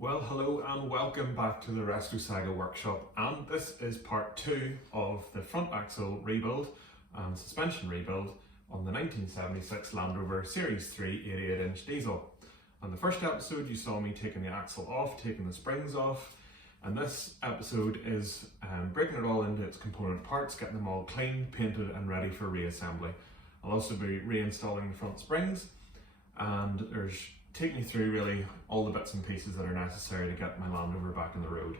Well, hello and welcome back to the Resto Saga workshop, and this is part 2 of the front axle rebuild and suspension rebuild on the 1976 Land Rover Series 3 88-inch diesel. On the first episode you saw me taking the axle off, taking the springs off, and this episode is breaking it all into its component parts, getting them all clean, painted and ready for reassembly. I'll also be reinstalling the front springs, and there's taking you through really all the bits and pieces that are necessary to get my Land Rover back on the road.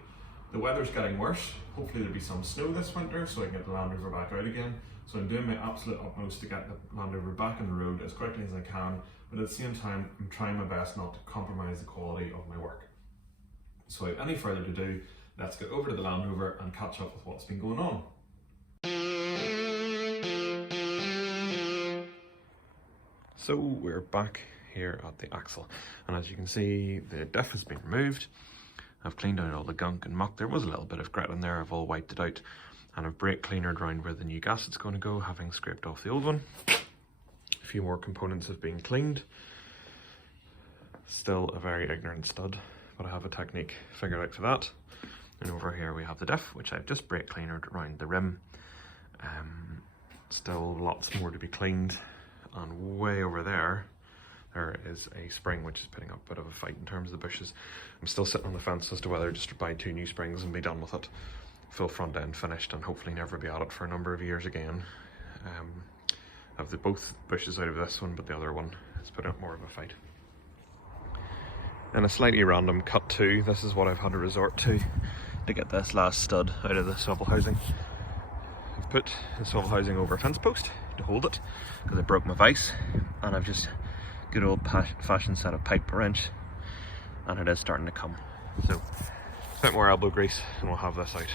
The weather's getting worse. Hopefully there'll be some snow this winter so I can get the Land Rover back out again. So I'm doing my absolute utmost to get the Land Rover back on the road as quickly as I can, but at the same time I'm trying my best not to compromise the quality of my work. So without any further ado, let's get over to the Land Rover and catch up with what's been going on. So we're back here at the axle, and as you can see the diff has been removed. I've cleaned out all the gunk and muck. There was a little bit of grit in there, I've all wiped it out, and I've brake cleanered around where the new gasset's going to go, having scraped off the old one. A few more components have been cleaned. Still a very ignorant stud, but I have a technique figured out for that. And over here we have the diff, which I've just brake cleanered around the rim. Still lots more to be cleaned, and way over there is a spring which is putting up a bit of a fight in terms of the bushes. I'm still sitting on the fence as to whether just to buy 2 new springs and be done with it. Full front end finished and hopefully never be at it for a number of years again. I have both bushes out of this one, but the other one has put up more of a fight. In a slightly random cut too, this is what I've had to resort to get this last stud out of the swivel housing. I've put the swivel housing over a fence post to hold it because I broke my vise, and I've just good old fashioned set of pipe wrench, and it is starting to come. So a bit more elbow grease and we'll have this out.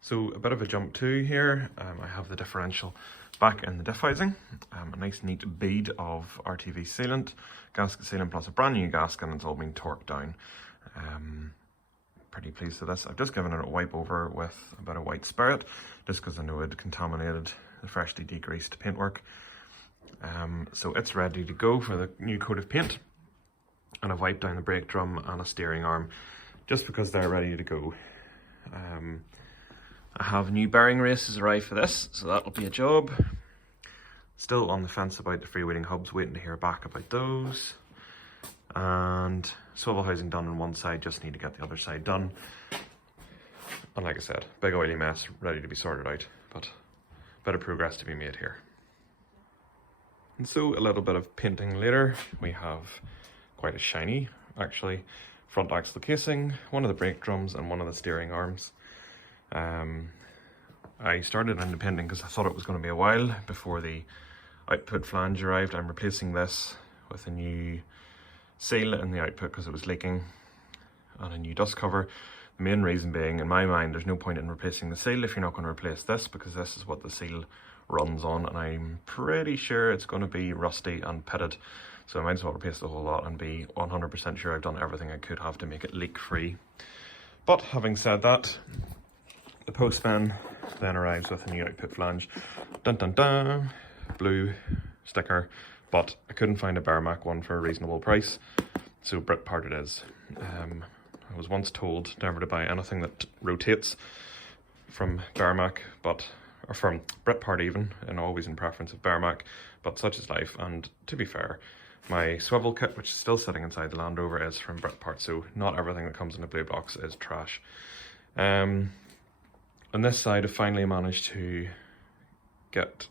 So a bit of a jump too here. I have the differential back in the diff housing, a nice neat bead of RTV sealant, gasket sealant plus a brand new gasket, and it's all been torqued down. Pretty pleased with this. I've just given it a wipe over with a bit of white spirit just because I know it contaminated the freshly degreased paintwork. So it's ready to go for the new coat of paint, and I've wiped down the brake drum and a steering arm just because they're ready to go. I have new bearing races arrived for this, so that'll be a job. Still on the fence about the freewheeling hubs, waiting to hear back about those. And swivel housing done on one side, just need to get the other side done. And like I said, big oily mess ready to be sorted out, but a bit of progress to be made here. And so a little bit of painting later, we have quite a shiny, actually, front axle casing, one of the brake drums and one of the steering arms. I started into painting because I thought it was going to be a while before the output flange arrived. I'm replacing this with a new seal in the output because it was leaking, and a new dust cover. The main reason being, in my mind, there's no point in replacing the seal if you're not going to replace this, because this is what the seal runs on, and I'm pretty sure it's going to be rusty and pitted, so I might as well replace the whole lot and be 100% sure I've done everything I could have to make it leak free. But having said that, the postman then arrives with a new output flange. Dun dun dun! Blue sticker, but I couldn't find a Barmac one for a reasonable price, so Britpart it is. I was once told never to buy anything that rotates from Barmac, or from Britpart even, and always in preference of Barmac, but such is life. And to be fair, my swivel kit, which is still sitting inside the Land Rover, is from Britpart, so not everything that comes in a blue box is trash. On this side, I finally managed to get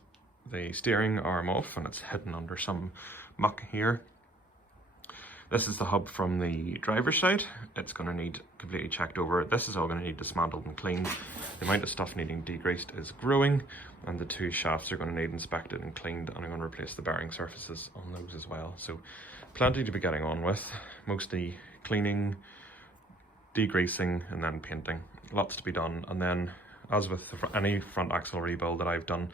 the steering arm off, and it's hidden under some muck here. This is the hub from the driver's side. It's going to need completely checked over. This is all going to need dismantled and cleaned. The amount of stuff needing degreased is growing, and the 2 shafts are going to need inspected and cleaned, and I'm going to replace the bearing surfaces on those as well. So plenty to be getting on with, mostly cleaning, degreasing and then painting. Lots to be done, and then as with any front axle rebuild that I've done,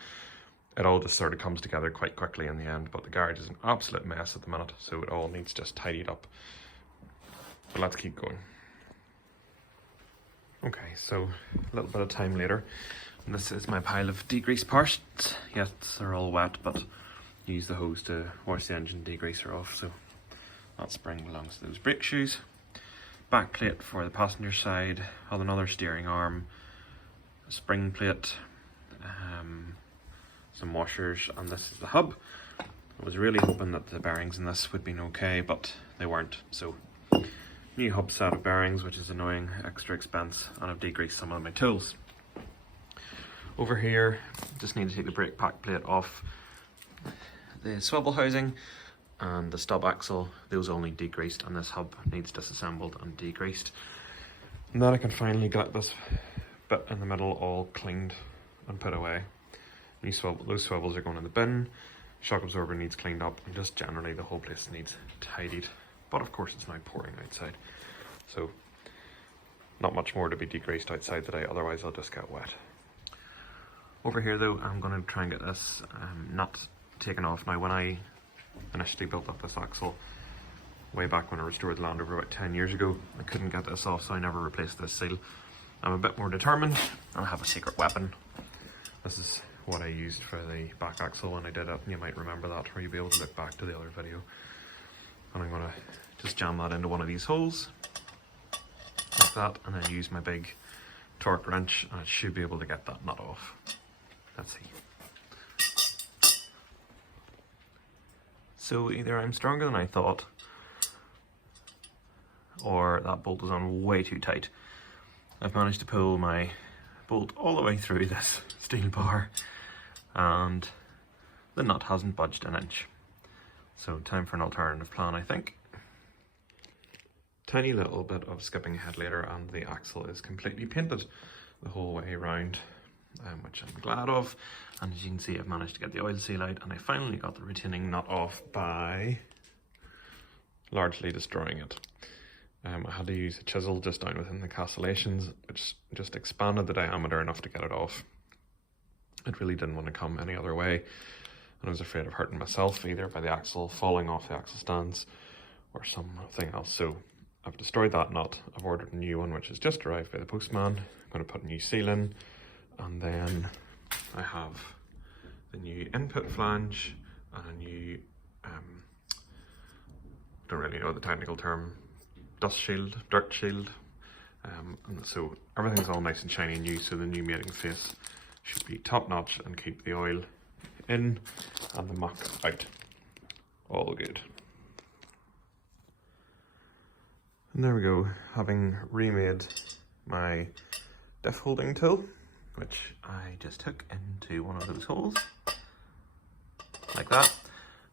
it all just sort of comes together quite quickly in the end, but the garage is an absolute mess at the minute, so it all needs just tidied up. But let's keep going. Okay, so a little bit of time later, and this is my pile of degreased parts. Yes, they're all wet, but use the hose to wash the engine degreaser off, so That spring belongs to those brake shoes. Back plate for the passenger side, on another steering arm, a spring plate, some washers, and this is the hub. I was really hoping that the bearings in this would be okay, but they weren't. So, new hub set of bearings, which is annoying, extra expense, and I've degreased some of my tools. Over here, just need to take the brake pack plate off the swivel housing and the stub axle. Those all need degreased, and this hub needs disassembled and degreased. And then I can finally get this bit in the middle all cleaned and put away. Those swivels are going in the bin. Shock absorber needs cleaned up, and just generally the whole place needs tidied. But of course it's now pouring outside, so not much more to be degreased outside today, otherwise I'll just get wet. Over here though, I'm going to try and get this nut taken off. Now, when I initially built up this axle way back when I restored the Land Rover about 10 years ago, I couldn't get this off, so I never replaced this seal. I'm a bit more determined, and I have a secret weapon. This is what I used for the back axle when I did it, and you might remember that, or you'll be able to look back to the other video. And I'm going to just jam that into one of these holes like that, and then use my big torque wrench, and I should be able to get that nut off. Let's see. So either I'm stronger than I thought, or that bolt was on way too tight. I've managed to pull my bolt all the way through this steel bar, and the nut hasn't budged an inch. So time for an alternative plan, I think. Tiny little bit of skipping ahead later, and the axle is completely painted the whole way around, which I'm glad of. And as you can see, I've managed to get the oil seal out, and I finally got the retaining nut off by largely destroying it. I had to use a chisel just down within the castellations, which just expanded the diameter enough to get it off. It really didn't want to come any other way, and I was afraid of hurting myself either by the axle falling off the axle stands or something else. So I've destroyed that nut. I've ordered a new one, which has just arrived by the postman. I'm going to put a new seal in, and then I have the new input flange and a new, don't really know the technical term, dirt shield, and so everything's all nice and shiny and new, so the new mating face should be top notch and keep the oil in and the muck out. All good. And there we go, having remade my diff holding tool, which I just took into one of those holes, like that,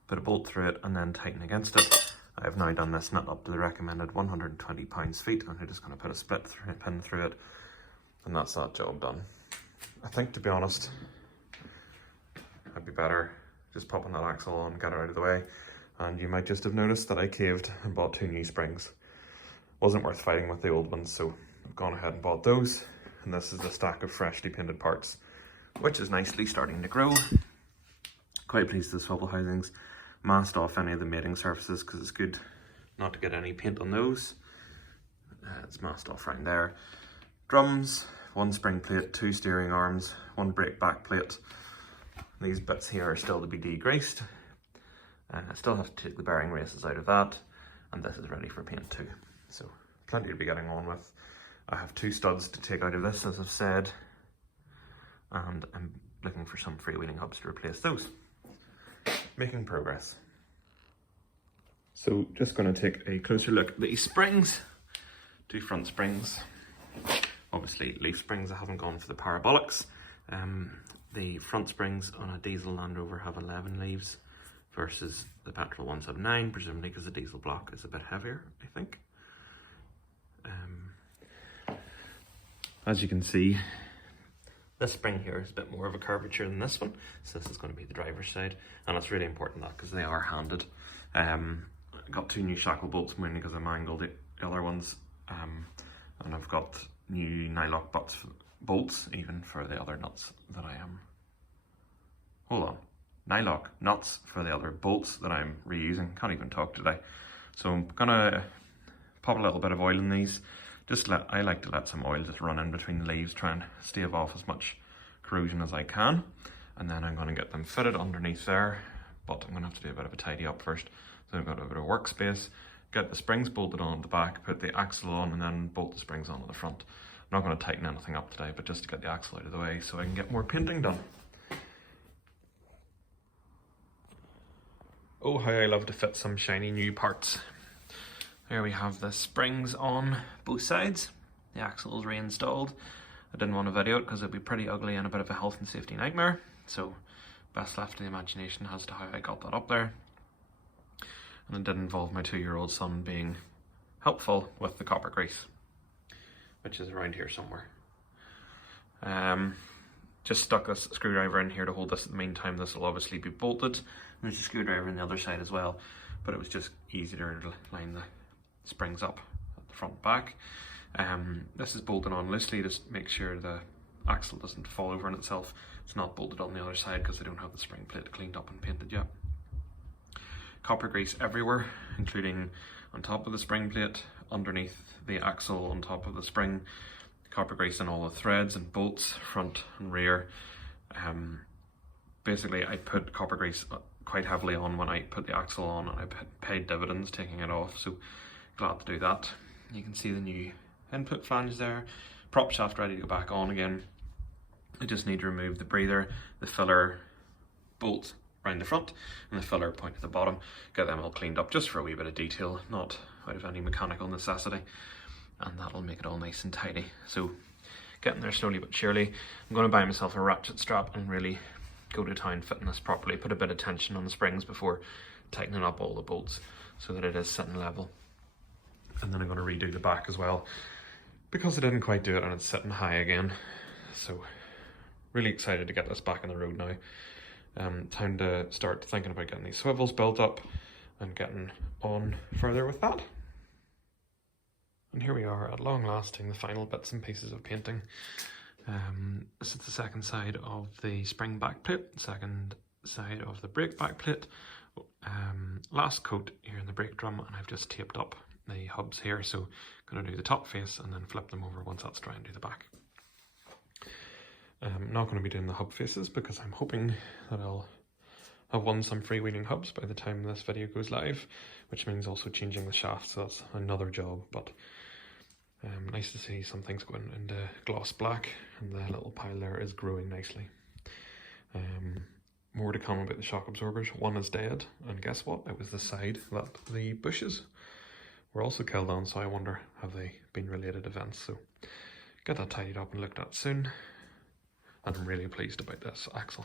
put a bolt through it and then tighten against it. I've now done this nut up to the recommended 120 pounds-feet, and I'm just going to put a split pin through it, and that's that job done. I think, to be honest, I'd be better just popping that axle on, get it out of the way, and you might just have noticed that I caved and bought 2 new springs. Wasn't worth fighting with the old ones, so I've gone ahead and bought those, and this is a stack of freshly painted parts, which is nicely starting to grow. Quite pleased with the swivel housings. Masked off any of the mating surfaces because it's good not to get any paint on those. It's masked off right there. Drums, 1 spring plate, 2 steering arms, 1 brake back plate. These bits here are still to be degreased. I still have to take the bearing races out of that, and this is ready for paint too. So plenty to be getting on with. I have 2 studs to take out of this, as I've said, and I'm looking for some freewheeling hubs to replace those. Making progress. So just going to take a closer look at these springs. 2 front springs. Obviously leaf springs. I haven't gone for the parabolics. The front springs on a diesel Land Rover have 11 leaves versus the petrol ones have 9, presumably because the diesel block is a bit heavier, I think. As you can see, this spring here is a bit more of a curvature than this one, so this is going to be the driver's side, and it's really important that because they are handed. I got 2 new shackle bolts, mainly because I mangled the other ones, and I've got new nylock bolts even for the other nuts that I am. Hold on, nylock nuts for the other bolts that I'm reusing. Can't even talk today. So I'm gonna pop a little bit of oil in these. I like to let some oil just run in between the leaves, try and stave off as much corrosion as I can. And then I'm going to get them fitted underneath there, but I'm going to have to do a bit of a tidy up first. So I've got a bit of workspace, get the springs bolted on at the back, put the axle on, and then bolt the springs on at the front. I'm not going to tighten anything up today, but just to get the axle out of the way so I can get more painting done. Oh, how I love to fit some shiny new parts. Here we have the springs on both sides. The axle is reinstalled. I didn't want to video it because it'd be pretty ugly and a bit of a health and safety nightmare. So best left to the imagination as to how I got that up there. And it did involve my 2-year-old son being helpful with the copper grease, which is around here somewhere. Just stuck this screwdriver in here to hold this at the meantime. This will obviously be bolted. And there's a screwdriver on the other side as well, but it was just easier to line the springs up at the front and back. This is bolted on loosely to make sure the axle doesn't fall over on itself. It's not bolted on the other side because I don't have the spring plate cleaned up and painted yet. Copper grease everywhere, including on top of the spring plate, underneath the axle, on top of the spring. Copper grease in all the threads and bolts, front and rear. Basically, I put copper grease quite heavily on when I put the axle on, and I paid dividends taking it off, so glad to do that. You can see the new input flange there. Prop shaft ready to go back on again. I just need to remove the breather, the filler bolt around the front, and the filler point at the bottom. Get them all cleaned up just for a wee bit of detail, not out of any mechanical necessity. And that'll make it all nice and tidy. So getting there slowly but surely. I'm going to buy myself a ratchet strap and really go to town fitting this properly. Put a bit of tension on the springs before tightening up all the bolts so that it is sitting level. And then I'm going to redo the back as well because I didn't quite do it and it's sitting high again. So really excited to get this back on the road now. Time to start thinking about getting these swivels built up and getting on further with that. And here we are at long lasting, the final bits and pieces of painting. This is the second side of the spring back plate, second side of the brake back plate. Last coat here in the brake drum, and I've just taped up the hubs here, so I'm going to do the top face and then flip them over once that's dry and do the back. I'm not going to be doing the hub faces because I'm hoping that I'll have won some freewheeling hubs by the time this video goes live, which means also changing the shaft, so that's another job, but nice to see some things going into gloss black, and the little pile there is growing nicely. More to come about the shock absorbers. One is dead, and guess what? It was the side that the bushes were also killed on, so I wonder, have they been related events? So get that tidied up and looked at soon, and I'm really pleased about this axle.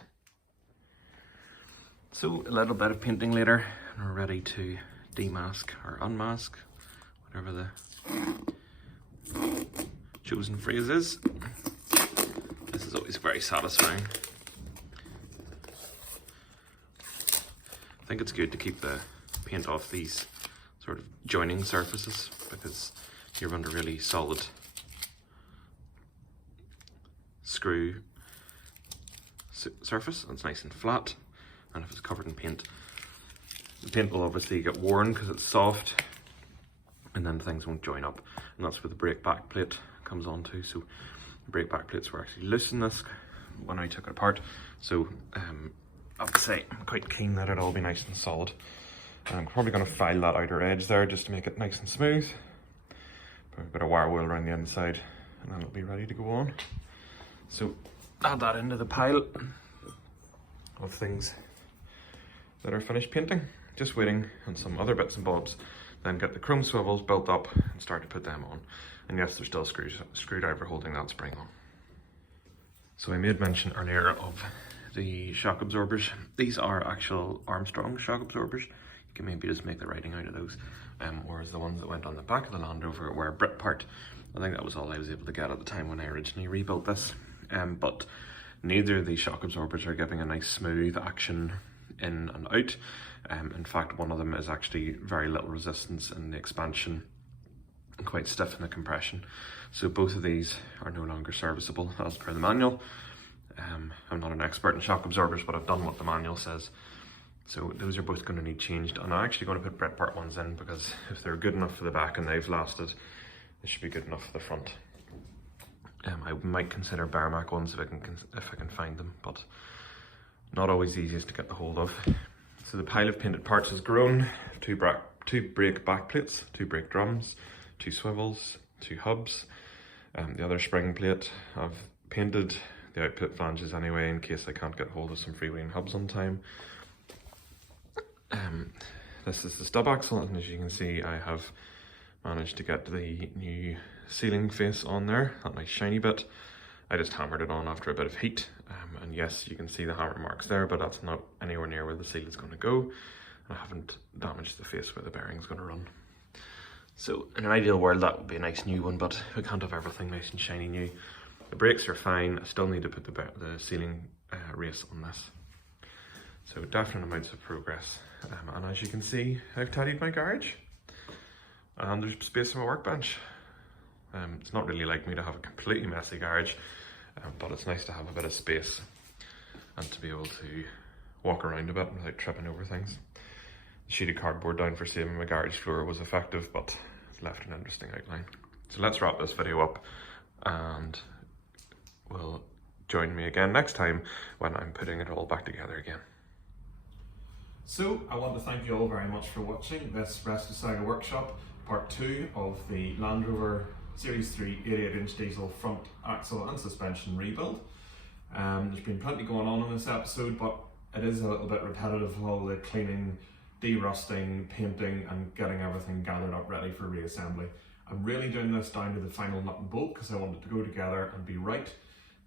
So a little bit of painting later, and we're ready to demask or unmask, whatever the chosen phrase is. This is always very satisfying. I think it's good to keep the paint off these sort of joining surfaces because you're under really solid screw surface, and it's nice and flat, and if it's covered in paint, the paint will obviously get worn because it's soft, and then things won't join up, and that's where the brake back plate comes onto. So the brake back plates were actually loose in this when I took it apart, so I have to say I'm quite keen that it all be nice and solid. I'm probably going to file that outer edge there just to make it nice and smooth. Put a bit of wire wool around the inside, and then it'll be ready to go on. So add that into the pile of things that are finished painting. Just waiting on some other bits and bobs. Then get the chrome swivels built up and start to put them on. And yes, there's still a screwdriver holding that spring on. So I made mention earlier of the shock absorbers. These are actual Armstrong shock absorbers. You can maybe just make the writing out of those. Whereas the ones that went on the back of the Land Rover were Brit part. I think that was all I was able to get at the time when I originally rebuilt this. But neither of these shock absorbers are giving a nice smooth action in and out. In fact, one of them is actually very little resistance in the expansion and quite stiff in the compression. So both of these are no longer serviceable as per the manual. I'm not an expert in shock absorbers, but I've done what the manual says. So those are both going to need changed, and I'm actually going to put Brit part ones in because if they're good enough for the back and they've lasted, they should be good enough for the front. I might consider Barmac ones if I can find them, but not always the easiest to get the hold of. So the pile of painted parts has grown. Two 2 brake back plates, 2 brake drums, 2 swivels, 2 hubs, the other spring plate. I've painted the output flanges anyway in case I can't get hold of some freewheeling hubs on time. This is the stub axle, and as you can see I have managed to get the new sealing face on there, that nice shiny bit. I just hammered it on after a bit of heat, and yes, you can see the hammer marks there, but that's not anywhere near where the seal is going to go. I haven't damaged the face where the bearing's going to run. So in an ideal world that would be a nice new one, but we can't have everything nice and shiny new. The brakes are fine. I still need to put the sealing race on this. So definite amounts of progress. And as you can see, I've tidied my garage. And there's space for my workbench. It's not really like me to have a completely messy garage, but it's nice to have a bit of space and to be able to walk around a bit without tripping over things. The sheet of cardboard down for saving my garage floor was effective, but it's left an interesting outline. So let's wrap this video up, and will join me again next time when I'm putting it all back together again. So I want to thank you all very much for watching this Rescue Saga workshop, part 2 of the Land Rover Series 3 88-inch diesel front axle and suspension rebuild. There's been plenty going on in this episode, but it is a little bit repetitive of all the cleaning, de-rusting, painting and getting everything gathered up ready for reassembly. I'm really doing this down to the final nut and bolt because I want it to go together and be right.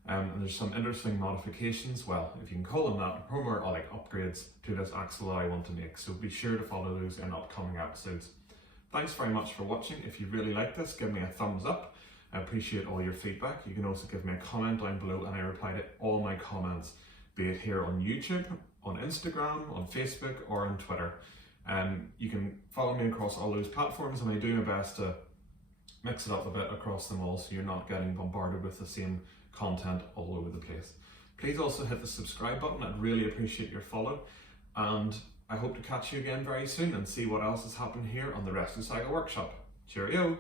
And there's some interesting modifications, well, if you can call them that, or like upgrades to this axle that I want to make. So be sure to follow those in upcoming episodes. Thanks very much for watching. If you really like this, give me a thumbs up. I appreciate all your feedback. You can also give me a comment down below and I reply to all my comments, be it here on YouTube, on Instagram, on Facebook or on Twitter. You can follow me across all those platforms and I do my best to mix it up a bit across them all so you're not getting bombarded with the same content all over the place. Please also hit the subscribe button. I'd really appreciate your follow, and I hope to catch you again very soon and see what else has happened here on the Rescue Saga workshop. Cheerio!